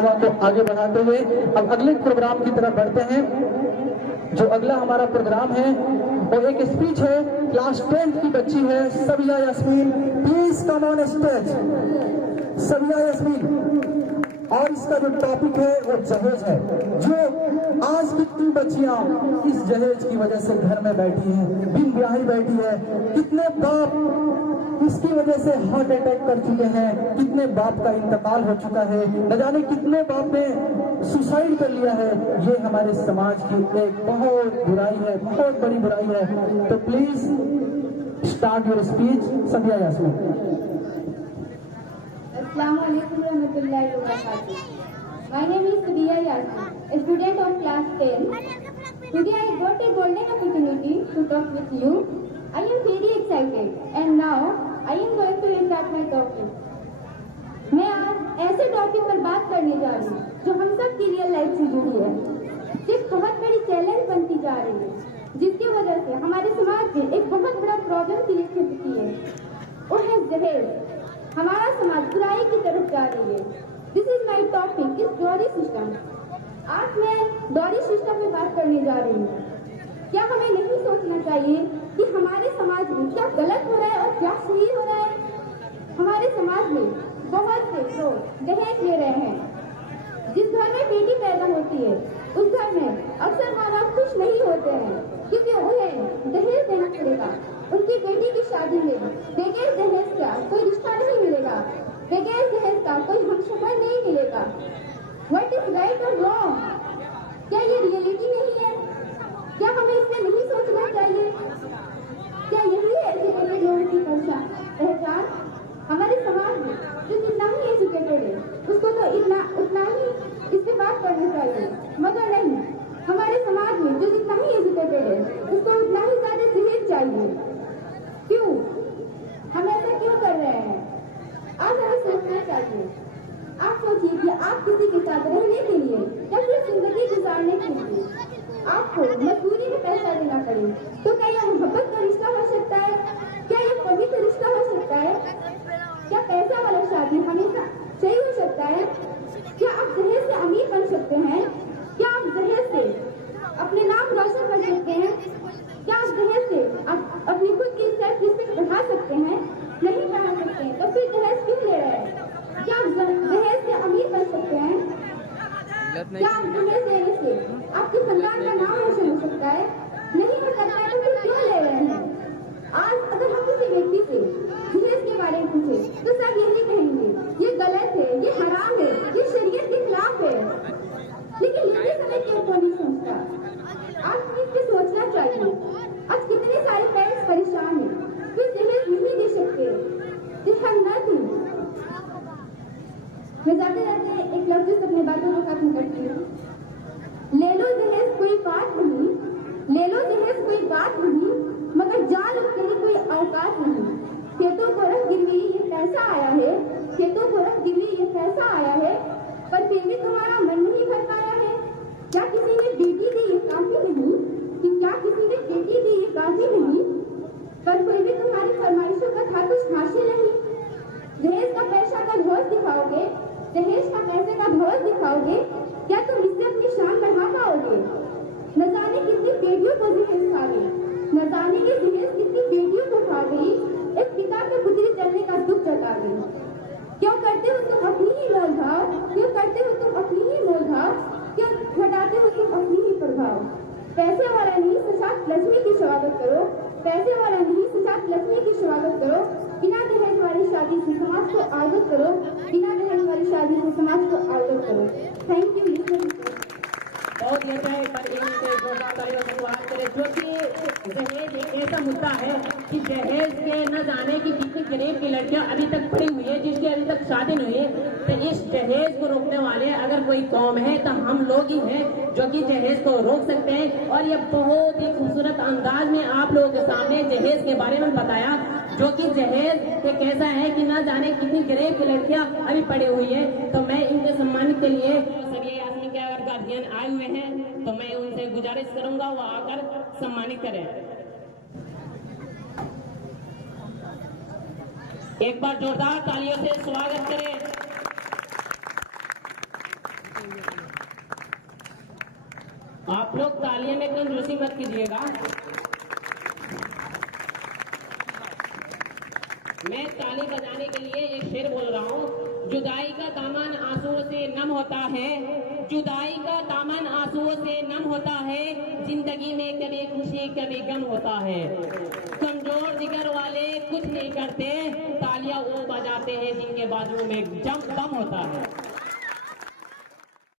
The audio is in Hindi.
को आगे बढ़ाते हुए अब अगले प्रोग्राम की तरफ बढ़ते हैं। जो अगला हमारा प्रोग्राम है वो एक स्पीच है, क्लास 10th की बच्ची है Sabiya Yasmin, please come on stage. Sabiya Yasmin, और इसका जो टॉपिक है वो जहेज है। जो आज कितनी बच्चियां इस जहेज की वजह से घर में बैठी हैं, बिन ब्याही बैठी है, कितने बाप इसकी वजह से हार्ट अटैक कर चुके हैं, कितने बाप का इंतकाल हो चुका है, न जाने कितने बाप ने सुसाइड कर लिया है। ये हमारे समाज की एक बहुत बुराई है, बहुत बड़ी बुराई है। तो please start your speech Sabiya Yasmin. Assalamualaikum warahmatullahi wabarakatuh. My name is Sabiya Yasmin, a student of class 10. Today I got a golden opportunity to talk with you. I am very excited and now I am going to start my topic. मैं आज ऐसे टॉपिक पर बात करने जा रही हूँ जो हम सब की रियल लाइफ से जुड़ी है, एक बहुत बड़ी चैलेंज बनती जा रही है, जिसकी वजह से हमारे समाज में एक बहुत बड़ा प्रॉब्लम क्रिएट हो चुकी है। वो है दहेज। हमारा समाज बुराई की तरफ जा रही है। This is my topic is dowry system. आज मैं डॉरी सिस्टम में बात करने जा रही हूँ। क्या हमें नहीं सोचना चाहिए कि हमारे समाज में क्या गलत हो रहा है और क्या सही हो रहा है? हमारे समाज में बहुत से लोग दहेज ले रहे हैं। जिस घर में बेटी पैदा होती है उस घर में अक्सर माँ बाप खुश नहीं होते हैं क्योंकि उन्हें दहेज देना पड़ेगा। उनकी बेटी की शादी में बगैर दहेज का कोई रिश्ता नहीं मिलेगा, बगैर दहेज का कोई हमसफर नहीं मिलेगा। व्हाट इज राइट और रॉन्ग? क्या ये रियलिटी नहीं है? क्या हमें इसमें नहीं सोचना चाहिए? क्या यही है एजुकेटेड लोगों की पहचान? हमारे समाज में जो जितना ही एजुकेटेड है उसको तो उतना ही इस पे बात करनी चाहिए, मगर नहीं, हमारे समाज में जो जितना ही एजुकेटेड है उसको उतना ही ज्यादा दहेज चाहिए। क्यों? हम ऐसा क्यों कर रहे हैं? आज हमें सोचना चाहिए। आप सोचिए कि आप किसी के साथ रहने के लिए या फिर जिंदगी गुजारने के लिए आपको मजदूरी में पैसा देना पड़े, तो क्या यह मोहब्बत का रिश्ता हो सकता है? क्या यह पवित्र रिश्ता हो सकता है? क्या पैसा वाला शादी हमेशा सही हो सकता है? क्या आप दहेज से अमीर बन सकते हैं? क्या आप दहेज से अपने नाम रोशन कर सकते हैं? क्या आप दहेज से अपनी खुद की सेल्फ रिस्पेक्ट बढ़ा सकते हैं? नहीं बढ़ा सकते हैं, तो फिर दहेज क्यों ले रहे हैं? क्या आप दहेज से अमीर बन सकते हैं? क्या आप दहेज लेने से आपके संतान का नाम रोशन हो सकता है? नहीं हो सकता है, तो फिर क्यों ले रहे हैं? आज अगर हम किसी व्यक्ति से दहेज के बारे में पूछे तो सब यही कहेंगे ये गलत है, ये हराम है, ये शरीयत के खिलाफ है। लेकिन लेते समय क्यों कोई नहीं सोचता? आज इस पे सोचना चाहिए। आज कितने सारे पेरेंट्स परेशान हैं, फिर दहेज नहीं दे सकते। मैं जाते जाते एक लफ्ज से अपनी बातों को खत्म करती हूँ। ले लो दहेज कोई बात नहीं, ले लो दहेज कोई बात नहीं, मगर जान लो तेरी कोई औकात नहीं। खेतों को रख गिरवी ये पैसा आया है, खेतों को रख गिरवी ये पैसा आया है, पर फिर भी तुम्हारा मन नहीं भर पाया है। क्या किसी ने बेटी दी ये काफी नहीं? कि क्या किसी ने बेटी दी ये काफी नहीं, पर फिर भी तुम्हारी फरमाइशों का था कुछ हासिल नहीं। दहेज का पैसा का भोज दिखाओगे, दहेज का पैसे का भोज दिखाओगे, क्या तुम इससे अपनी शान बढ़ा पाओगे? न जाने कितनी बेटियों को दहेज खा गई, न जाने ये दहेज कितनी बेटियों को खा गई, एक पिता के गुजरी चलने का दुख जता गई। क्यों करते हो तुम अपनी ही मोल भाव? क्यों करते हो तुम अपनी ही मोल भाव? क्यों घटाते हो तुम अपनी ही प्रभाव? पैसे वाला नहीं सशक्त लक्ष्मी की स्वागत करो, पैसे वाला नहीं सशक्त लक्ष्मी की स्वागत करो। बिना दहेज वाली शादी से समाज को आजाद करो, बिना दहेज वाली शादी से समाज को आजाद करो। Thank you. बहुत ही अच्छा है, पर इनसे जोरदार तालियों से बात करें, जो कि दहेज एक ऐसा मुद्दा है कि दहेज के न जाने की कितनी गरीब की लड़कियां अभी तक पड़ी हुई है जिसकी अभी तक शादी नहीं हुई है। तो इस दहेज को रोकने वाले अगर कोई कौम है तो हम लोग ही हैं जो कि दहेज को रोक सकते हैं। और ये बहुत ही खूबसूरत अंदाज में आप लोगों के सामने दहेज के बारे में बताया, जो कि दहेज एक ऐसा है कि न जाने कितनी गरीब की लड़कियां अभी पड़ी हुई है। तो मैं इनके सम्मानित के लिए सभी यास्मीन के अगर गार्जियन आए हुए हैं तो मैं उनसे गुजारिश करूंगा वो आकर सम्मानित करें। एक बार जोरदार तालियों से स्वागत करें। आप लोग तालियों में कंजूसी मत कीजिएगा। मैं ताली बजाने के लिए एक शेर बोल रहा हूँ। जुदाई का दामन आंसुओं से नम होता है, जुदाई का दामन आंसुओं से नम होता है, जिंदगी में कभी खुशी कभी गम होता है। कमजोर जिगर वाले कुछ नहीं करते, तालियां वो बजाते हैं जिनके बाजू में जम दम होता है।